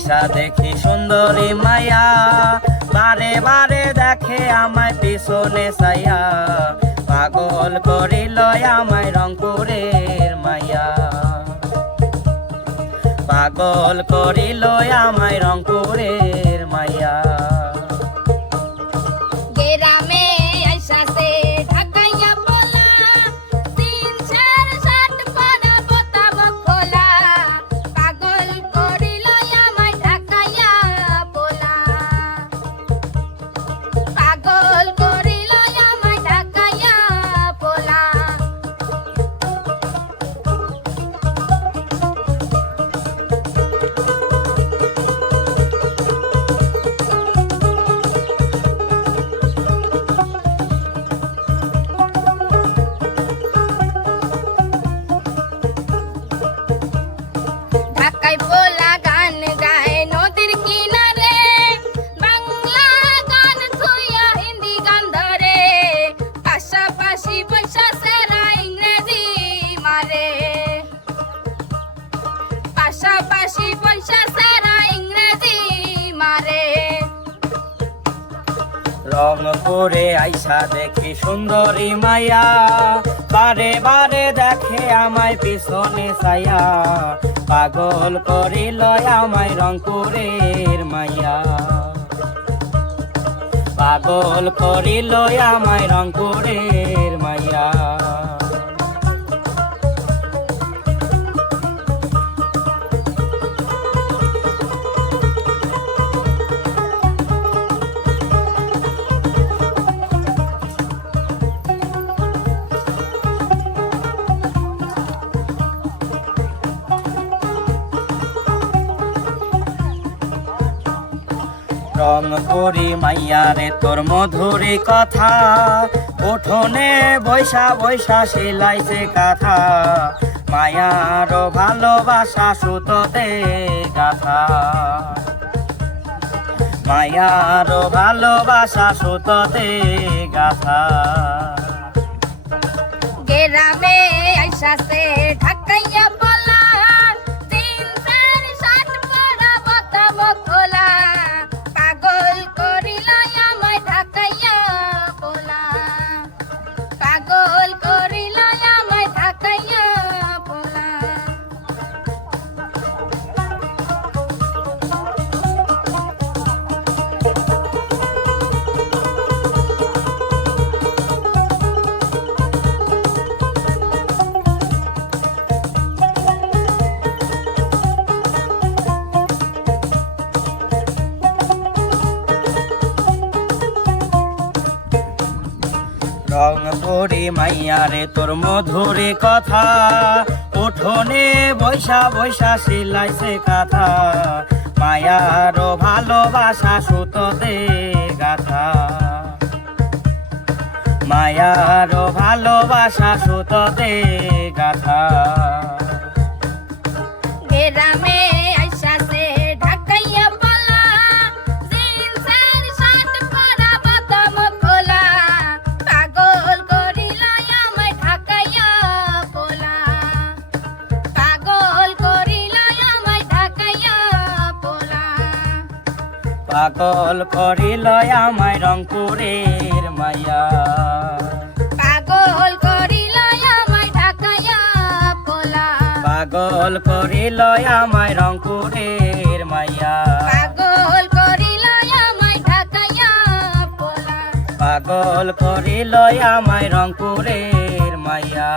আইসা দেখি সুন্দরী মায়া, বারে বারে দেখে আমায় পিছনে চাইয়া, পাগল করিল আমায় রংপুরের মাইয়া, পাগল করিল আমায় রংপুরের মাইয়া। রংপুরে আইসা দেখি সুন্দরী মাইয়া, বারে বারে দেখে আমায় পিছনে চাইয়া, পাগল করিল আমায় রংপুরের মাইয়া, পাগল করিল আমায় রংপুরের মাইয়া। রংপুরি মাইয়া রে তোর মধুরী কথা, উঠোনে বৈশা বৈশা সিলাইছে কাঁথা, মায়ার ভালোবাসা সুতোতে গাথা, মায়ার ভালোবাসা সুতোতে গাথা। গ্রামে আইসাছে ঢাকাইয়া বলা, তিন চার সাত পড়া বতব খোলা, পাগল করিল আমায় ঢাকাইয়া বলা, পাগল করিল আমায় ঢাকাইয়া বলা। রংপুরি মাইয়া রে তোর মধুরী কথা, উঠোনে বৈশা বৈশা সিলাইছে কাঁথা, মায়ার ভালোবাসা সুতোতে গাথা, মায়ার ভালোবাসা সুতোতে গাথা। গ্রামে আইসাছে ঢাকাইয়া বলা, তিন চার সাত পড়া বতব খোলা, পাগল করিল আমায় ঢাকাইয়া বলা, পাগল করিল আমায় ঢাকাইয়া বলা। পাগল করিল আমায় রংপুরের মাইয়া, পাগল করিল আমায় ঢাকাইয়া বলা, পাগল করিল আমায় রংপুরের মাইয়া, পাগল করিল আমায় ঢাকাইয়া বলা। পাগল করিল আমায় রংপুরের মাইয়া।